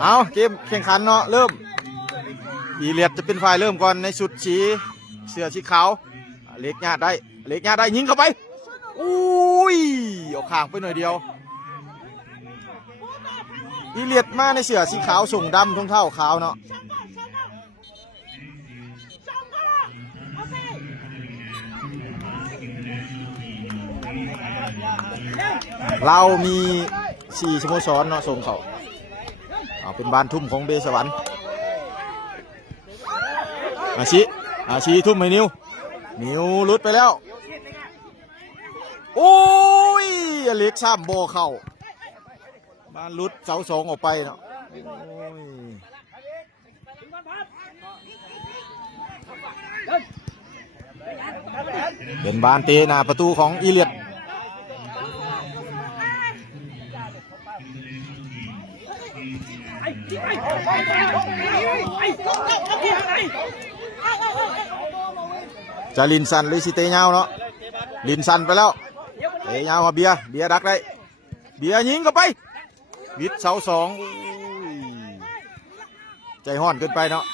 เอาเกมแข่งขันเนาะเริ่มอีเลียดจะเป็นฝ่ายเริ่มก่อนในชุดสีเสื้อสีขาวเล็กญาติได้ยิงเข้าไปอุ้ยเอาข้างไปหน่อยเดียวอีเลียดมาในเสื้อสีขาวส่งดำทงเท้าขาวเนาะเรามี4 สโมสรเนาะส่งเขาเอาเป็นบ้านทุ่มของเบสวรรค์อาชีทุ่มให้นิวลุดไปแล้วโอ้ยเล็กซ้ำโบเข้าบ้านลุดเสา2ออกไปเนาะเป็นบ้านเตะหน้าประตูของอีเลียดจะลินสันหรือสิเตยาวเนาะลินสันไปแล้วเตยาวเบียดักได้เบียยิงเข้าไปวิดเสา2ใจห้อนเกินไปเนาะ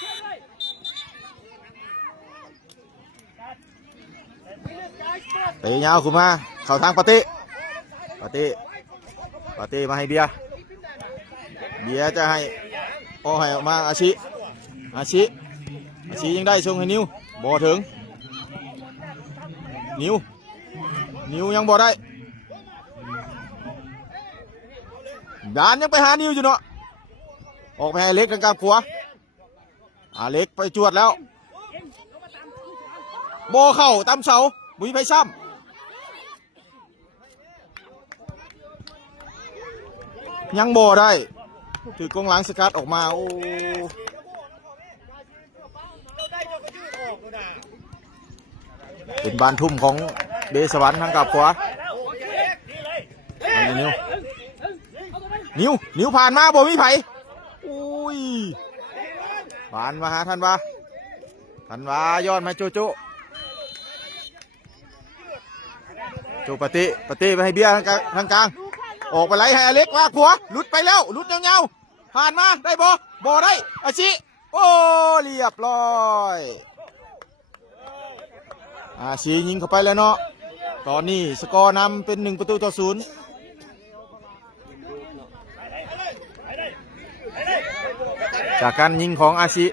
เตยาวขึ้นมาเข้าทางปาเต้มาให้เบียจะให้ให้ออกมาอาชิยังได้ส่งให้นิวบ่ถึงนิวยังบ่ได้ดานยังไปหานิวอยู่เนาะออกไปให้เล็กทางกลางขวาเล็กไปจวดแล้วบ่เข้าตามเสาบุยไปซ้ำยังบ่ได้ถือกองหลังสกัดออกมาโอ้เป็นบานทุ่มของเดสวรรค์ทางกับขวานิวผ่านมาบ่มีไผอุ้ยผ่านมาหาทันวาย้อนมาโจปฏิไปให้เบียร์ทางกลางออกไปไล่ให้อเล็กลากหัวหลุดไปแล้วหลุดเงาผ่านมาได้บ่ได้อาชิโอ้เรียบร้อยอาชิยิงเข้าไปแล้วเนาะตอนนี้สกอร์นำเป็น1-0จากการยิงของอาชิ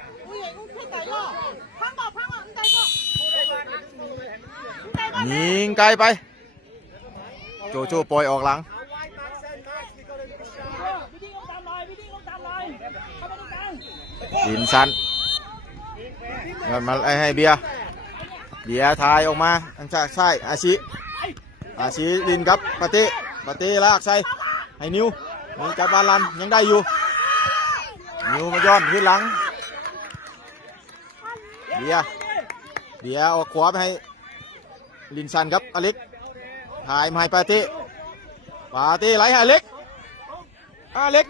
ยิงไกลไปโจปล่อยออกหลังลินสันมาให้เบียร์ทายออกมาทางใช่อาชิลินครับปาเต้ลากใส่ให้นิวจับบาลันยังได้อยู่นิวมาย้อนขึ้นหลังเบียร์ออกขวาไปให้ลินสันครับอเล็กทายมาให้ปาเต้ไหลให้อเล็ก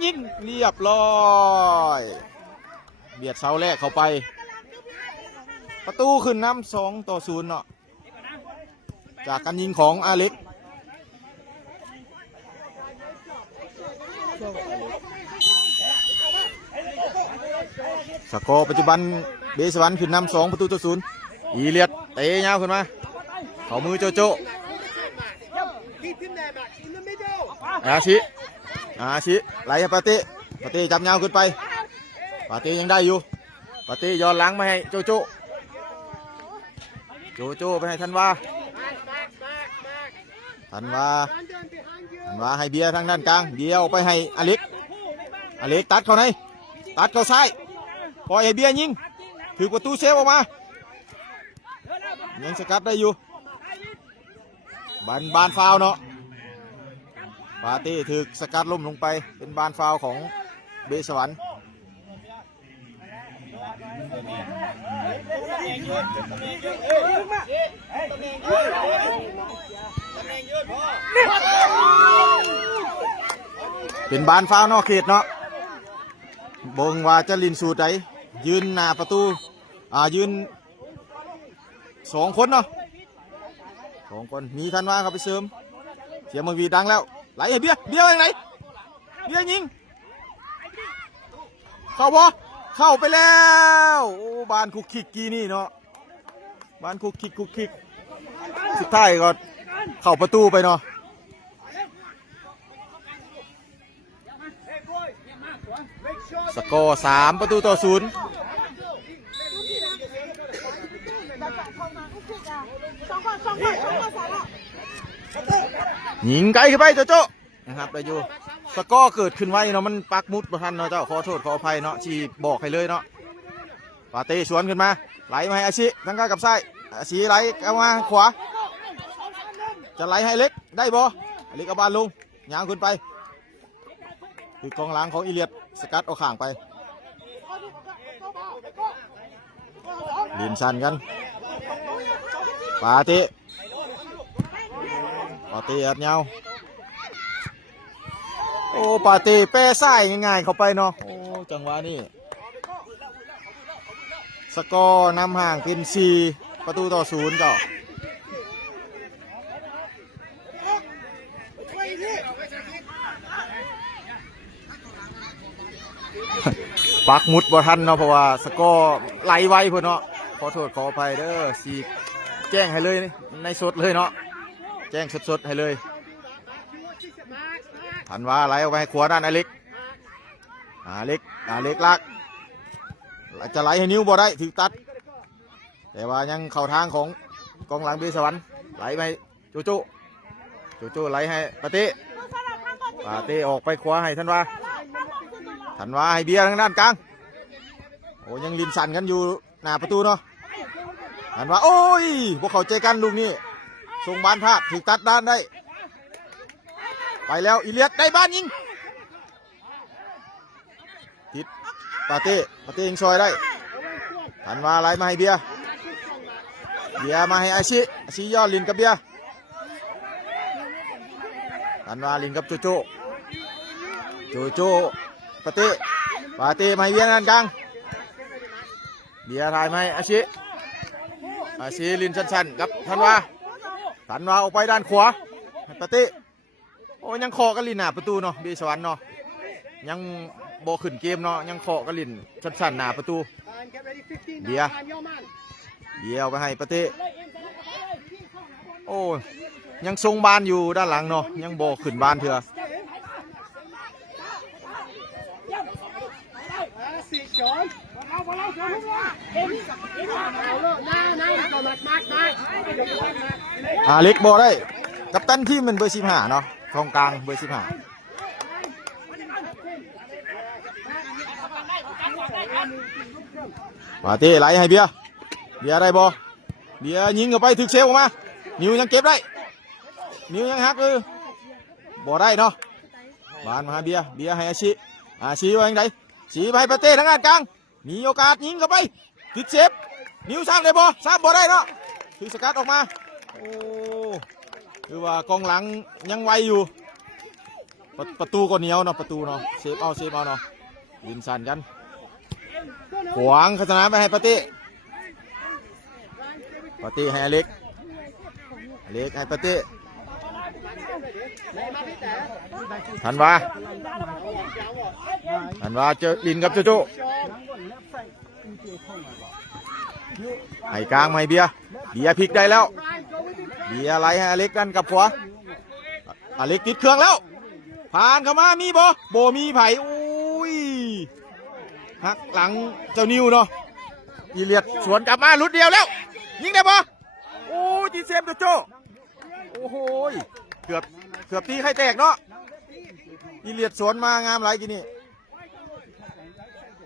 ยิงเรียบร้อยเบียดเสาแรกเข้าไปประตูขึ้นน้ำ2-0เนาะจากการยิงของอาเล็กสกอร์ปัจจุบันเบสวรรค์ขึ้นนำ2-0อีเลียดเตะยาวขึ้นมาเขามือโจอาชิไหลให้ปาเต้จับยาวขึ้นไปปาเต้ยังได้อยู่ปาเต้ย้อนหลังมาให้โจไปให้ธันวาให้เบียร์ทางด้านกลางเดียวไปให้อเล็กตัดเข้าซ้ายปล่อยให้เบียร์ยิงถือประตูเซฟออกมายังสกัดได้อยู่บานฟาวเนาะปาเต้ถือสกัดล้มลงไปเป็นบานฟาวของเบสวรรค์เป็นบานฟาวนอกเขตเนาะบงว่าจะลินสูดไหนยืนหน้าประตูยืน2 คนเนาะ2 คนมีทันว่าเขาไปเสริมเสียงมือวีดังแล้วไหลให้เบียร์ยังไงเบียร์ยิง เข้าบ่เข้าไปแล้วโอ้บานคุกคิกกีนี่เนาะบานคุกคิกสุดท้ายก็เข้าประตูไปเนาะสกอร์3-0ยิงไกลขึ้นไปโจนะครับไปอยู่สกอร์เกิดขึ้นไว้เนาะมันปักมุดประทันเนาะเจ้าขอโทษขออภัยเนาะชีบอกให้เลยเนาะปาเต้สวนขึ้นมาไหลมาให้อาชิทั้งกายกับไส้อาชิไหลเข้ามาขวาจะไหลให้เล็กได้บ่เล็กเอาบานลงยางขึ้นไปคือกองหลังของอิเลียดสกัดเอาข่างไปลินชันกันปาเต้อัดเงาโอ้ปาเต้เป้ไส้ง่ายๆเข้าไปเนาะโอ้จังหวะนี้สกอร์นำห่างเป็น4-0ก็ปักมุดบ่ทันเนาะเพราะว่าสกอร์ไหลไวเพื่อนเนาะขอโทษขออภัยเด้อสีแจ้งให้เลยในสดเลยเนาะแจ้งสดๆให้เลยทันว่าไหลออกไปให้ขวาด้านอเล็กลากจะไหลให้นิ้วบ่ได้ถึงตัดแต่ว่ายังเข้าทางของกองหลังเบสวรรค์ไหลไปโจโจ้ไหลให้ปาเต้ออกไปขวาให้ทันว่าให้เบียร์ทางด้านกลางโอ้ยังลินสันกันอยู่หน้าประตูเนาะทันว่าโอ้ยพวกเขาเจอกันลูกนี้ส่งบานพลาดถึงตัดด้านได้ไปแล้วอิเลียดได้บ้านยิงติดปาเต้ยิงซอยได้ทันว่าไหลมาให้เบียร์มาให้อาชิย่อลินกับเบียร์ทันว่าลินกับโจโจ้ปาเต้มาให้เบียร์ด้านกลางเบียร์ถ่ายมาให้อาชิลินชันกับทันว่าออกไปด้านขวาให้ปาเต้โอ้ยังเคาะกันลินหน้าประตูเนาะเบสวรรค์เนาะยังโบขึ้นเกมเนาะยังเคาะกันลินชันหน้าประตูเบียร์เอาไปให้ปาเต้โอ้ยังทรงบานอยู่ด้านหลังเนาะยังโบขึ้นบานเถอะเล็กบอได้กัปตันทีมเป็นเบอร์15เนาะกองกลางเบอร์15ปาเต้ไหลให้เบียร์ได้บอเบียร์ยิงออกไปถึกเซลออกมานิ้วยังเก็บได้นิ้วยังหักบอได้เนาะบานมาเบียร์ให้อาชีว่าอย่างไรชี้ไปปาเต้ทางด้านกลางมีโอกาสยิงเข้าไปติดเซฟนิ้วสร้างได้บ่ได้เนาะถึงสกัดออกมาโอ้คือว่ากองหลังยังไวอยู่ประตูก็เหนียวเนาะประตูเนาะเซฟเอาเนาะยินสันกันขวางขนาดไปให้ปาเต้ให้อเล็กให้ปาเต้ทันว่าเจอลินกับโจโจ้ให้กลางให้เบียร์พลิกได้แล้วเบียร์ไหลให้อเล็กกันกับขวาอเล็กติดเครื่องแล้วผ่านเข้ามามีโบมีไผ่อุ้ยหักหลังเจ้านิวเนาะอีเลียดสวนกลับมาลุดเดียวแล้วยิงได้โอ้จีเซมโจโจ้โอ้โหเกือบตีไข่แตกเนาะอีเลียดสวนมางามไรกินนี่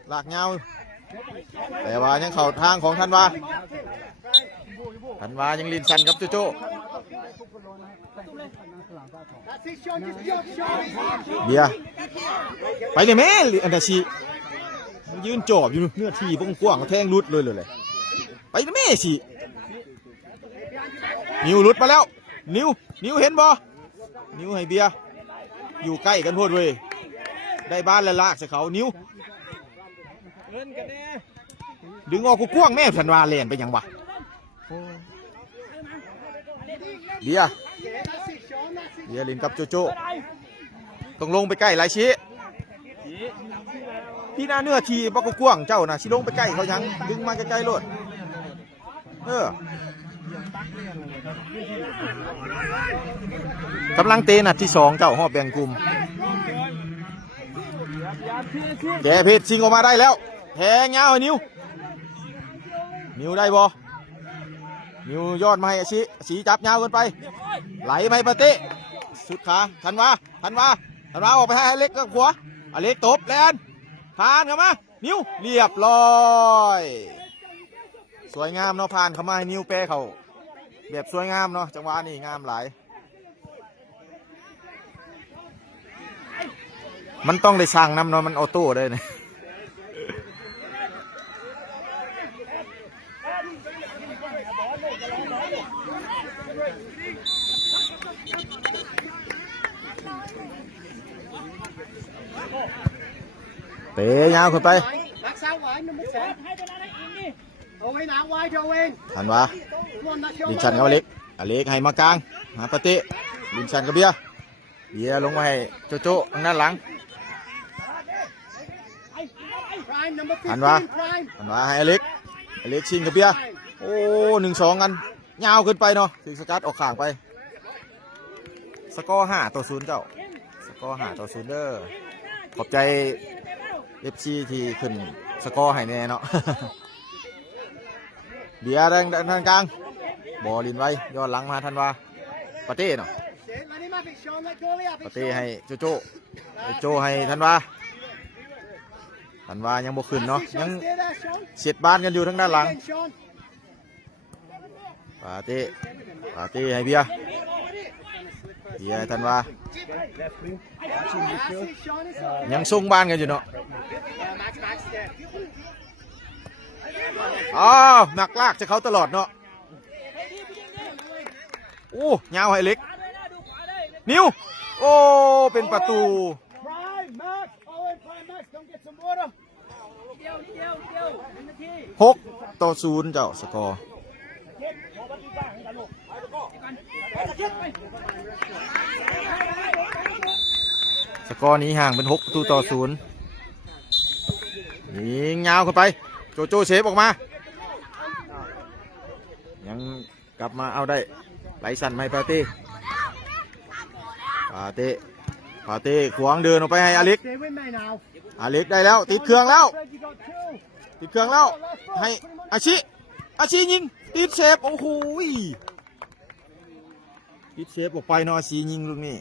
หลากเงาแต่ว่ายังเข่าทางของทันวายังลินชันกับโจโจ้เบียร์ไปเลยแม่อันดาชียืนจอบอยู่เนื้อที่พวกกว้างแทงรุดเลยไปเลยแม่สินิวรุดมาแล้วนิวเห็นบ่นิวให้เบียร์อยู่ใกล้กันพอดเว้ยได้บ้านแล้วลากใส่เขานิวดึงออกกูกว้างแม่ทันวาเล่นไปยังวะเบียร์ลินกับโจโจ้ต้องลงไปใกล้หลายชี้ พี่หน้าเนื้อทีบอกกว้างเจ้านะชิลงไปใกล้เขายังดึงมาใกล้ๆโลดกำลังเตะนัดที่2เจ้าหอบแบ่งกลุ่มแกเพชรชิงออกมาได้แล้วแทงเงาให้นิวได้บ่นิวยอดมาให้สีจับเงาเกินไปไหลไปปะเต้สุดขาทันวาออกไปให้เล็กกับหัวอเล็กตบแลนผ่านเข้ามานิวเรียบร้อยสวยงามเนาะผ่านเข้ามาให้นิวแปะเขาแบบสวยงามเนาะจังหวะนี้งามหลายมันต้องได้สร้างน้ำเนาะมันออโต้ได้เนี่ยเตะยาวขึ้นไปทันวะลินชันเขาเล็กอเล็กให้มากลางหาปะเตะลินชันกับเบียร์ลงมาให้โจโจ้ทางด้านหลังทันวะให้อเล็กชิงกับเบียโอ้1-2กันยาวขึ้นไปเนาะถึงสกัดออกข้างไปสกอร์5-0เจ้าสกอร์5-0เด้อขอบใจFC ที่ขึ้นสกอร์ให้แน่เนาะเบียร์ทางกลางบอลินไว้ย้อนหลังมาทันวาปาเต้เนาะปาเต้ให้โจให้ทันวายังบ่ขึ้นเนาะยังเสียดบ้านกันอยู่ทางด้านหลังปาเต้ให้เบียร์ทันวายังส่งบ้านกันอยู่เนาะหนักลากจะเขาตลอดเนาะโอ้ยาวให้เล็กนิวโอ้เป็นประตู6-0เจ้าสกอร์นี้ห่างเป็น6-0ยิงยาวเข้าไปโจเซฟออกมายังกลับมาเอาได้ไหลสั่นไม่ปาเต้ขวางเดินออกไปให้อเล็กได้แล้วติดเครื่องแล้วให้อาชิยิงติดเซฟโอ้โหติดเซฟออกไปเนาะอาชิยิงลูกนี้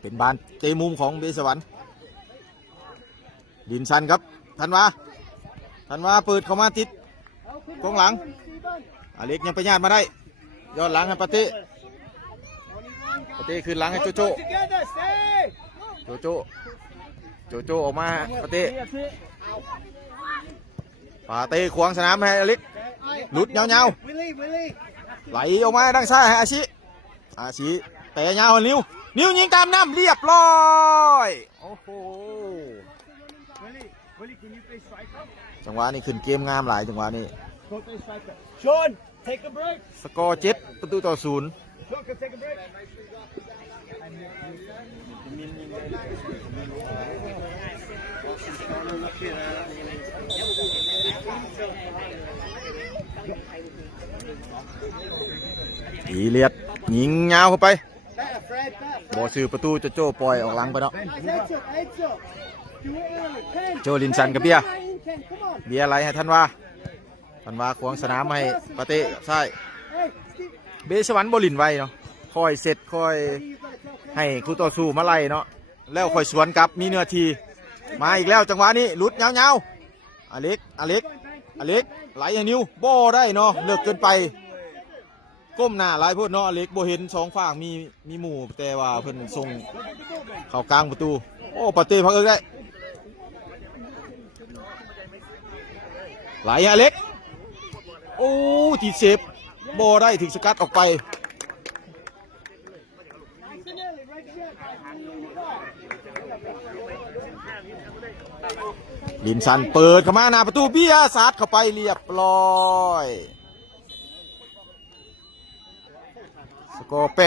เป็นบานเตะมุมของเบสวรรค์ดินชันครับทันวาเปิดเข้ามาติดกองหลังอเล็กยังไปญาติมาได้ย้อนหลังให้ปาเต้คืนหลังให้โจโจ้ออกมาปาเต้ขวางสนามให้อเล็กหลุดเงาไหลออกมาด้านซ้ายให้อาชิแต่เงานิวยิงตามน้ำเรียบร้อยโอ้โหจังหวะนี้ขึ้นเกมงามหลายจังหวะนี้สกอร์7-0อีเลียดยิงยาวเข้าไปบอลซื้อประตูโจปล่อยออกหลังไปเนาะโจลินสันกับเบียอะไรให้ทันวาขวางสนามให้ปาเต้ใช่เบสวรรค์บอลินไว้เนาะคอยเสร็จคอยให้คู่ต่อสู้มาไล่เนาะแล้วคอยสวนกลับมีเนื้อทีมาอีกแล้วจังหวะนี้หลุดเงาอเล็กไหลให้นิวบ่ได้เนาะเลิกเกินไปก้มหน้าหลายพูดเนาะอเล็กบ่เห็น2ฝั่งมีหมู่แต่ว่าเพิ่นส่งเข้ากลางประตูโอ้ปาเต้พักได้ไหลอเล็กโอ้ทีเซฟบ่ได้ถึงสกัดออกไปลินชันเปิดเข้ามาหน้าประตูเบียร์ซัดเข้าไปเรียบร้อยสกอร์8-0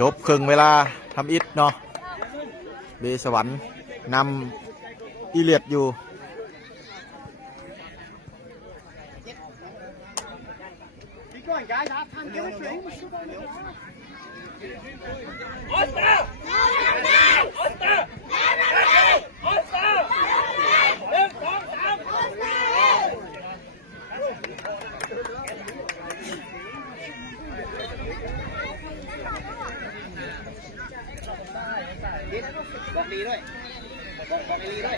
จบครึ่งเวลาทำอิฐเนาะเบสวรรค์นำอีเลียดอยู่บอกดีด้วยบอกดีด้วย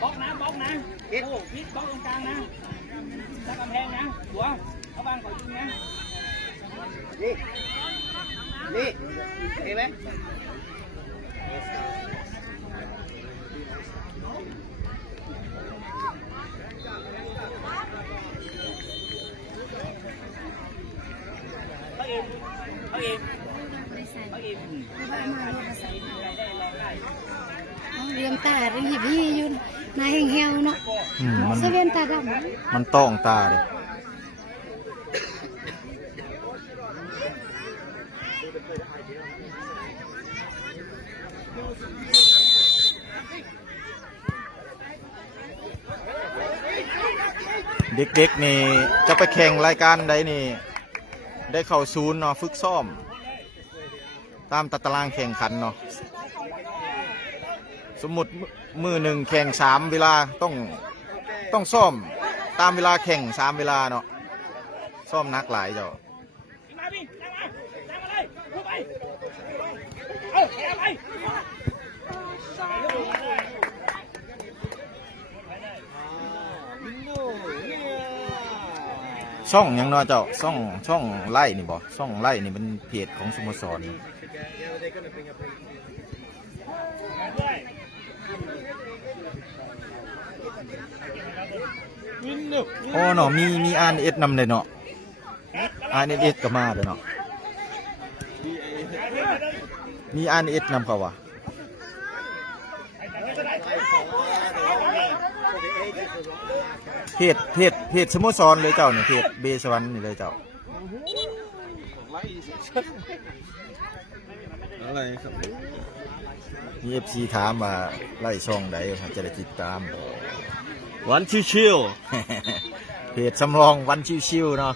บล็อกนะพิษพิษบล็อกตรงกลางนะถ้ากำแพงนะหัวเขาบางก่อนจริงนะนี่เห็นไหมเขาเองเรียนตาเรียนหยิบยี่ยืนนายเฮงเนาะเสวียนตาดำมันต้องตาเลยเด็กๆนี่จะไปแข่งรายการใดนี่ได้เข้าศูนย์เนาะฝึกซ้อมตามตารางแข่งขันเนาะสมมุติมือหนึ่งแข่ง3 เวลาต้องซ้อมตามเวลาแข่ง3 เวลาเนาะซ้อมนักหลายเจ้าช่องยังเนาะเจ้าช่องไล่นี่บ่ช่องไล่นี่เป็นเพจของสโมสรโอ้เนาะมีRNSนำเลยเนาะRNSก็มาเลยเนาะมีRNSนำเขาวะเพจสโมสรเลยเจ้าเนี่ยเพจเบสวรรค์นี่เลยเจ้าอะไรครับมีFCถามว่าไล่ช่องใดจะได้ติดตามวันชิวๆเพจสำรองวันชิวๆเนาะ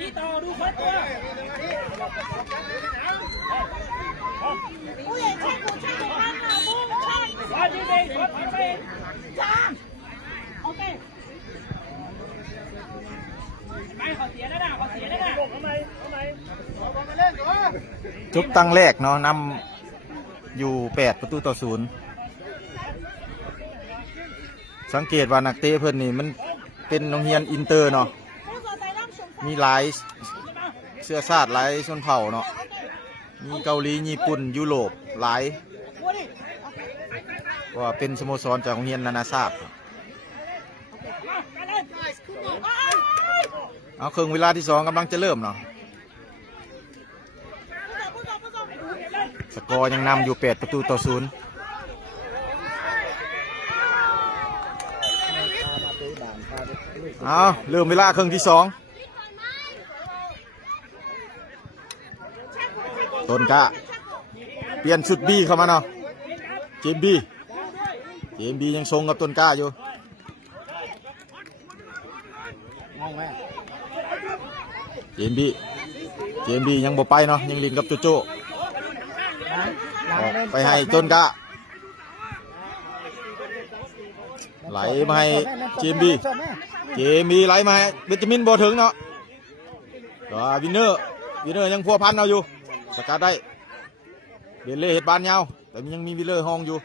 พี่ต่อดูคนตัวผู้ใหญ่ช่วยผู้ชายข้างหน้าผู้ชายว่าจริงจริงขอไปจามโอเคไม่ขอเสียนะขอเสียนะทำไมจุดตั้งแรกเนาะนำอยู่8-0สังเกตว่านักเตะเพิ่นนี่มันเป็นโรงเรียนอินเตอร์เนาะมีหลายเชื้อชาติหลายชนเผ่าเนาะมีเกาหลีญี่ปุ่นยุโรปหลายว่าเป็นสโมสรจากโรงเรียนนานาชาติเอาครึ่งเวลาที่2กำลังจะเริ่มเนาะสกอร์ยังนำอยู่8-0เอาเริ่มเวลาครึ่งที่2ต้นกะเปลี่ยนชุดบีเข้ามาเนาะเจมบียังทรงกับต้นกะอยู่เจมบียังบ่ไปเนาะยังลิงกับโจโจ้ไปให้ต้นกะไหลมาให้เจมบีไหลมาให้เบนจามินบ่ถึงเนาะก็วินเนอร์ยังพัวพันเอาอยู่สกัดได้เบลเล่เห็ดบานยาวแต่ยังมีวิลเลอร์ห้องอยู่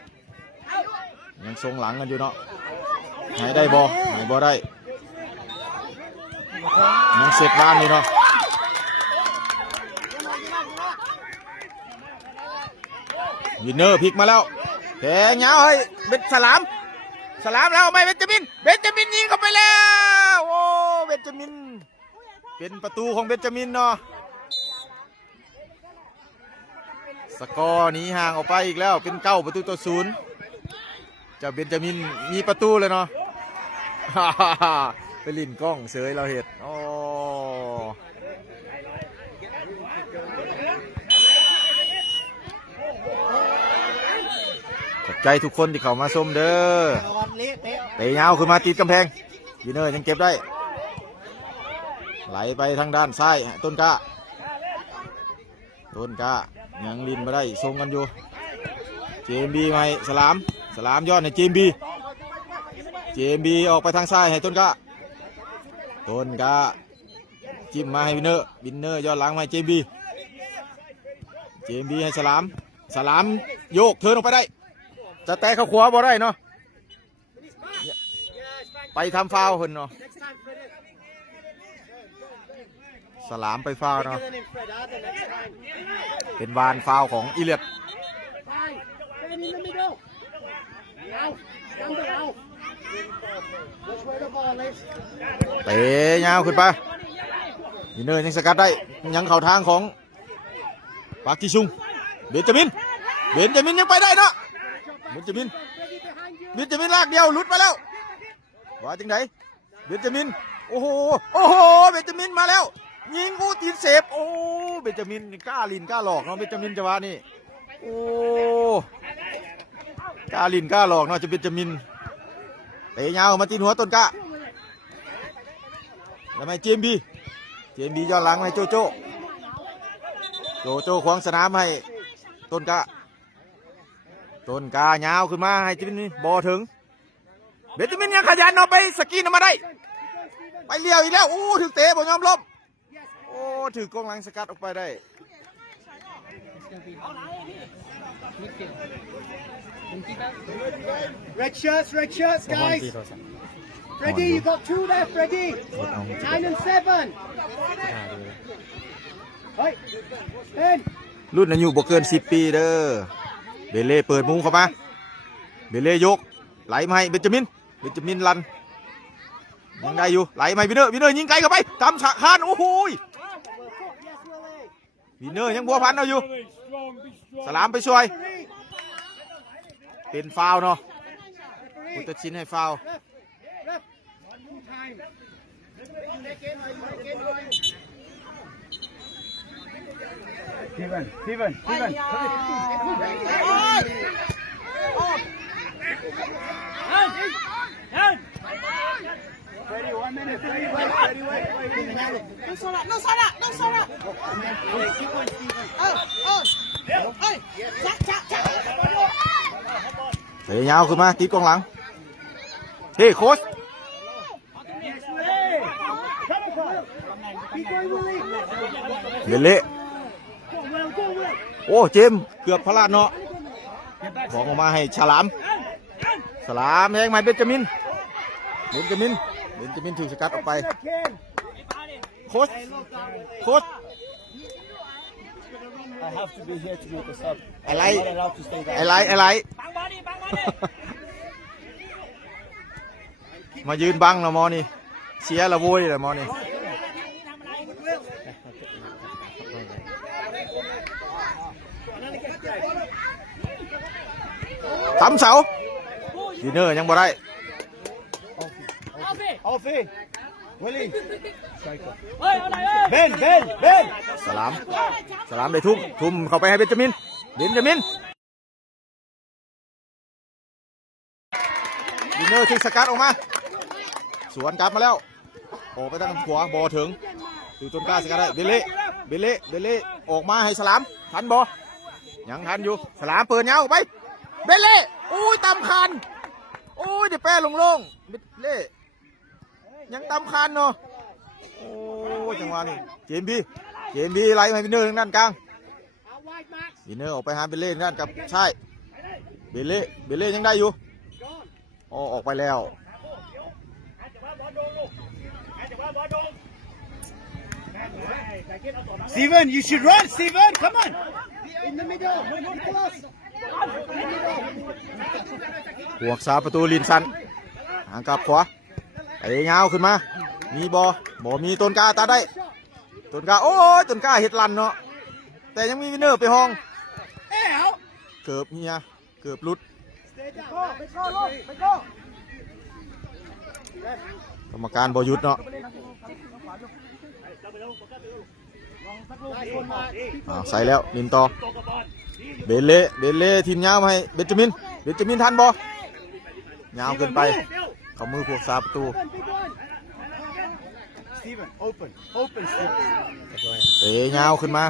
ยังทรงหลังกันอยู่เนาะไหนได้บอไหนบอได้ยังเสร็จบ้านอยู่เนาะวินเนอร์พลิกมาแล้วแข่งยาวเฮ้ยเป็นสลามแล้วไม่เบนจามินยิงเข้าไปแล้วโอ้เบนจามินเป็นประตูของเบนจามินเนาะ สกอร์หนีห่างออกไปอีกแล้วเป็น9-0เจ้าเบนจามินมีประตูเลยเนาะ ไปลิ่นกล้องเสยเราเห็ดอ๋อขอบใจทุกคนที่เข้ามาชมเด้อเตะยาวขึ้นมาติดกำแพงวินเนอร์ยังเก็บได้ไหลไปทางด้านซ้ายต้นกล้ายังลินมาได้ทรงกันอยู่เจมบีมาให้สลามย้อนให้เจมบีออกไปทางซ้ายให้ต้นกล้าจิ้มมาให้วินเนอร์ย้อนหลังมาให้เจมบีให้สลามโยกเทิร์นออกไปได้จะแตะเข้าขวาบ่ได้เนาะไปทำฟาวล์เพิ่นเนาะสลามไปฟาวล์เนาะเป็นวานฟาวล์ของอิเลียดเตะยาวขึ้นไปวินเนอร์ยังสกัดได้ยังเข่าทางของปาร์กิซุงเบนจามินยังไปได้เนาะเบนจามินลากเดียวหลุดมาแล้วว่าจังไดเบนจามินโอ้โหเบนจามินมาแล้วยิงกูตีนเสพโอ้เบนจามินกล้าลินกล้าหลอกเนาะเบนจามินจังหวะนี้โอ้กล้าลินกล้าหลอกเนาะจะเบนจามินเตะยาวมาตีนหัวต้นกล้าแล้วไม่เจมบีย้อนหลังให้โจโจ้ขวางสนามให้ต้นกายาวขึ้นมาให้จิมินบอถึงเบนจามินยังขยันเอาไปสกีนมาได้ไปเลี้ยวอีกแล้วถึงเตะบอลยอมล้มถือกองหลังสกัดออกไปได้ Red shirts, guys. Freddie, you got two there, Freddie. 9 and 7. Hey, 10. รุ่นอายุบ่เกิน10 ปีเด้อเบเล่เปิดมุมเข้ามาเบเล่ยกไหลมาให้เบนจามินลันยังได้อยู่ไหลมาวินเนอร์ยิงไกลเข้าไปทำฉากคานโอ้โหวินเนอร์ยังบัวพันเอาอยู่สลามไปช่วยเป็นฟาวล์เนาะผู้ตัดสินให้ฟาวล์ Steven. Freddie, 1 minute. Freddie, wait. Don't slow down. Keep going, Steven. Hey. Chặt. เตะยาวขึ้นมาตีกองหลังเฮ้โค้ช เบลเล่โอ้เจมเกือบพลาดเนาะของออกมาให้สลามแทงใหม่เบนจามินถูกสกัดออกไปโค้ช I have to be here to make a sub. อะไร I'm not allowed to stay there. บังบอลดิ มายืนบังเรามอนี่เชียร์ละโว้ยละมอนี่ทำเสาวินเนอร์ยังบ่ได้ Alfie. Willie. เฮ้ยเอาไหนเอ้ย Ben. สลามได้ทุ่มเข้าไปให้เบนจามินวินเนอร์ทิ้งสกัดออกมาสวนกลับมาแล้วออกไปทางขวาบอถึงอยู่ต้นกล้าสกัดได้เบลเล่ออกมาให้สลามทันบอยังทันอยู่สลามเปิดเงาไปเบลเล่ตำคันเดี๋ยวแป้ลงเบลเล่ยังตำคันเนาะจังหวะนี้เจมบีไล่มาวินเนอร์ทางด้านกลางวินเนอร์ออกไปหาเบลเล่ทางด้านกับใช่เบลเล่ยังได้อยู่ออกไปแล้ว Steven, you should run, Steven. Come on. In the middle. Close. หัวกษาประตูลินสันหางกลับขวาไอ้เงาขึ้นมามีบอมีต้นกล้าตาได้ต้นกล้าต้นกล้าเห็ดลันเนาะแต่ยังมีวินเนอร์ไปห้อง เกือบเฮียเกือบหลุด Stay down. กรรมการบอยุดเนาะใส่แล้วนินต่อเบลเล่ทีมยาวมาให้เบนจามินทันบอยาวเกินไปเขามือพวกซาประตู Steven, open, Steven. เตะยาวขึ้นมา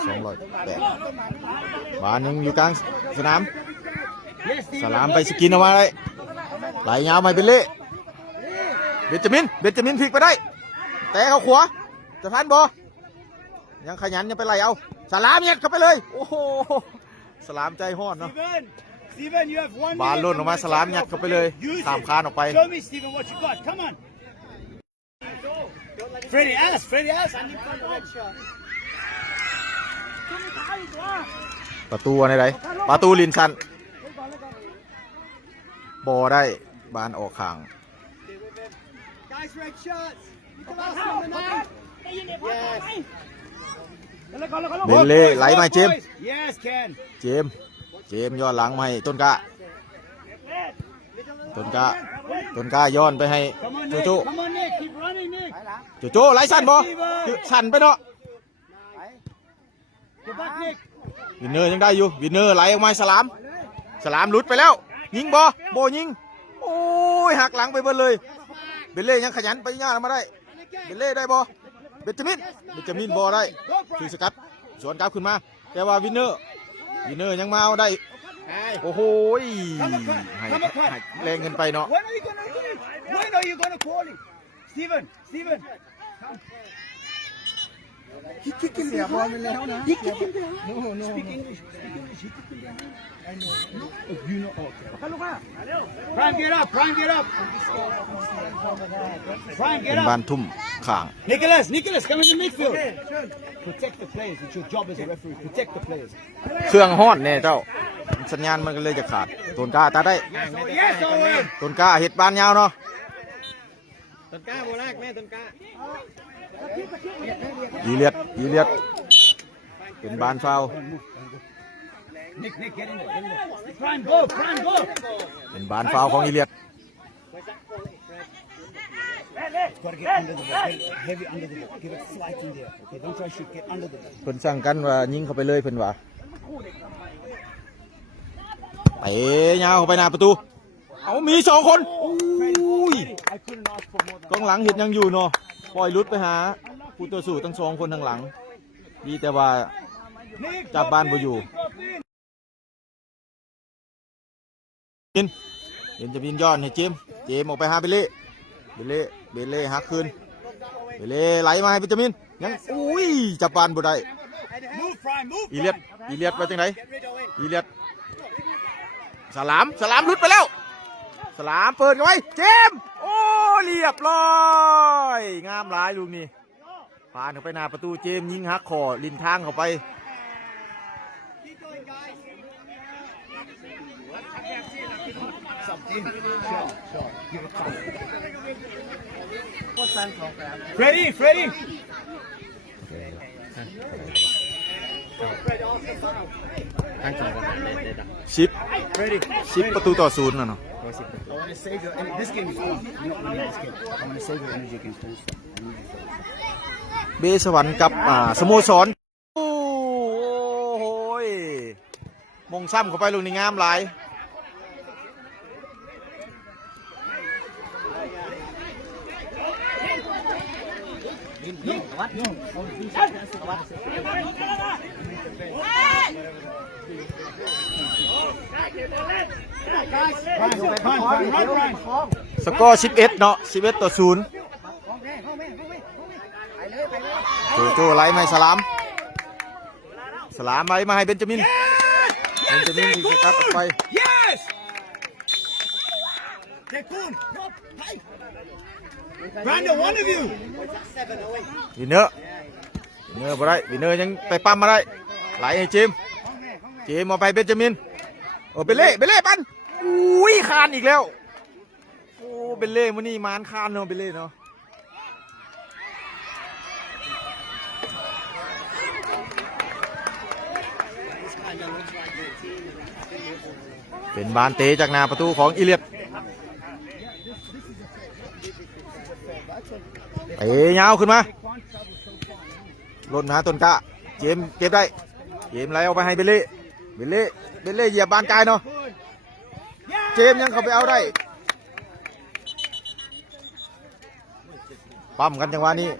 208บานยังอยู่กลางสนามสลามไปสกินออกมาเลยไหลยาวมาเบนจามินพลิกไปได้แต่เขาขวาจะทันบอยังขยันยังไปไหลเอาสลามเย็ดเข้าไปเลยโอ้โหสลามใจห้อนเนาะ Steven, you have 1 minute. บาลล่นออกมาสลามยัดเข้าไปเลยตามคานออกไป Show me, Steven, what you got. Come on. Freddie, ask. I need for the red shot. ประตูอะไรประตูลินชันบอได้บานออกข้าง Guys, red shots. You can ask number 9. เบลเล่ไหลมาเจม Yes, Ken. เจมย้อนหลังมาให้ต้นกล้าย้อนไปให้ Come on, โจ Nick. โจ Come on, Nick. Keep running, Nick. โจไหลสั้นบอสั้นไปเนาะ Go back, Nick. วินเนอร์ยังได้อยู่วินเนอร์ไหลออกมาสลามหลุดไปแล้วยิงบอยิงโอ้ยหักหลังไปเบิดเลยเบลเล่ยังขยันไปย่ามาได้เบลเล่ได้บอเบนจามินบอได้คือสกัดสวนกลับขึ้นมาแต่ว่าวินเนอร์ยังมาเอาได้โอ้โหให้แรงเงินไปเนาะ When are you gonna call it? Steven. He kicked him behind. He kicked him behind. No. Speak English. He kicked him behind. I know. You know. Okay. Prime, get up. Prime, get up. บ้านทุ่มข้าง Nicholas, come into midfield. Protect the players. It's your job as a referee. Protect the players. เครื่องห้อนเนี่ยเจ้าสัญญาณมันก็เลยจะขาดต้นกล้าตาได้ Yes, Owen. ต้นกล้าเห็ดบานยาวเนาะ ต้นกล้าโบราณแม่ต้นกล้า ยีเลียดเป็นบานฟาว Nick, get in there. Prime, go. เป็นบานฟาวของยีเลียด Got to get under the ball. Heavy under the ball. Give it flight in there. Okay, don't try to shoot. Get under the ball. เพิ่นสั่งกันว่ายิงเข้าไปเลยเพิ่นว่าไปยาวเข้าไปหน้าประตูเอามี2 คนอุ้ย I couldn't ask for more กองหลังเห็ดยังอยู่เนาะปล่อยลุดไปหาผู้ต่อสู้ทั้ง2 คนทางหลังดีแต่ว่า Nick, จับบ้านบ่อยู่เบนจามินย้อนให้เจมออกไปหาเบลเล่หักคืนเบลเล่ไหลมาให้เบนจามินยังอุ้ยจับบ้านบ่ได้ Move, Prime. Move. อีเลียดไปจังไหน Get rid of it. อีเลียดสลามหลุดไปแล้วสลามเปิดกันไว้เจมโอ้เรียบร้อยงามหลายลูกนี่ผ่านเข้าไปหน้าประตูเจมยิงหักคอลินทางเข้าไป Keep going, guys. Something. Sure. Give it time. Freddie. ตั้งใจกันเลยจ้ะ 10ประตูต่อ0น่ะเนาะ I want to save your energy. This game is on. You're not winning this game. I want to save your energy against Ulster. เบสวรรค์กับสโมสรโอ้โหมงซ้ำเข้าไปลูกนี่งามหลายสกอร์11เนาะ11ต่อ0โจไหลมาให้สลามไหลมาให้เบนจามินที่จะตัดออกไป Yes. Tekun. Hey. Brandon, one of you. วินเนอร์บ่ได้วินเนอร์ยังไปปั๊มมาได้ไหลให้เจมเอาไปเบนจามินโอ้เบลเล่ปันอุ้ยคานอีกแล้วโอ้เบลเล่มื้อนี้มานคานเนาะเบลเล่เนาะ เป็นบานเตะจากหน้าประตูของอิเลียดเตะยาวขึ้นมาล่นหาต้นกะเจมเก็บได้เจมไหลเอาไปให้เบลเล่เบลเล่เบลเล่เหยียบบานกายเนาะเจมยังเข้าไปเอาได้ปั๊มกันจังหวะนี้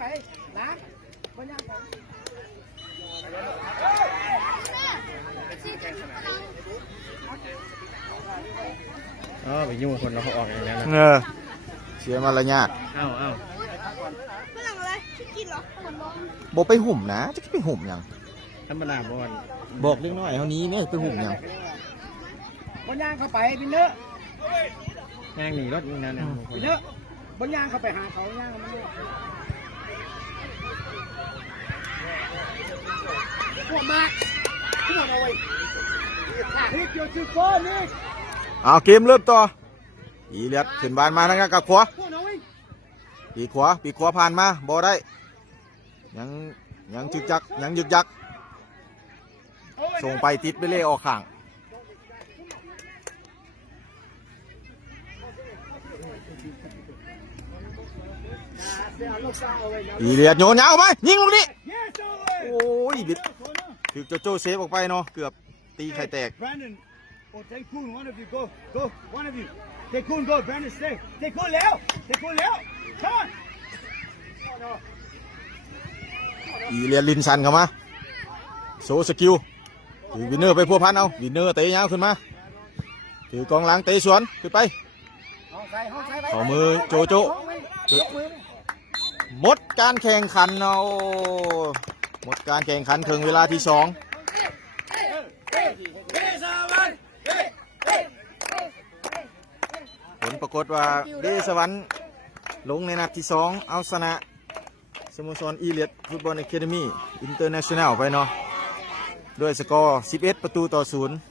ไปยุ่งคนเราเขาออกอย่างนั้นนะ เสียมารยาท เอ้า ฝรั่งอะไรชิคกี้เหรอ บอกไปหุ่มนะจะไปหุ่มยัง ธรรมดาบอล บอกเล็กน้อยเท่านี้ไม่ไปหุ่มยัง บนยางเข้าไปบินเนอร์ ย่างหนีรถยิงนั่นนะ บินเนอร์บนยางเข้าไปหาเขาย่างมันหัวมาหัวเอาไว้นี่เกี่ยวจุดโฟนี่ เอาเกมเริ่มต่ออีเลียดขึ้นบานมาทางกับขวา หัวเอาไว้ ปีขวาผ่านมาบอได้ยังจึกจักยังยึกยักส่งไปติดไปเล่ออกข้างอีเลียดโยนยาวไหมยิงลูกนี้โอ้ยบิดคือโจโจ้เซฟออกไปเนาะเกือบตีไข่แตก Brandon or Tycoon one of you go one of you Tycoon go Brandon stay Tycoon แล้วCome on อีเลียนลินซันเข้ามาโซสกิลถือวินเนอร์ไปพัวพันเอาวินเนอร์เตะยาวขึ้นมาถือกองหลังเตะสวนขึ้นไปขอมือโจโจหมดการแข่งขันเอาหมดการแข่งขันถึงเวลาที่2ผลปรากฏว่าเดสวรรค์ลงในนัดที่2เอาชนะสโมสรอีเลียดฟุตบอลอะคาเดมี่อินเตอร์เนชั่นแนลไปเนาะด้วยสกอร์11 ประตูต่อ 0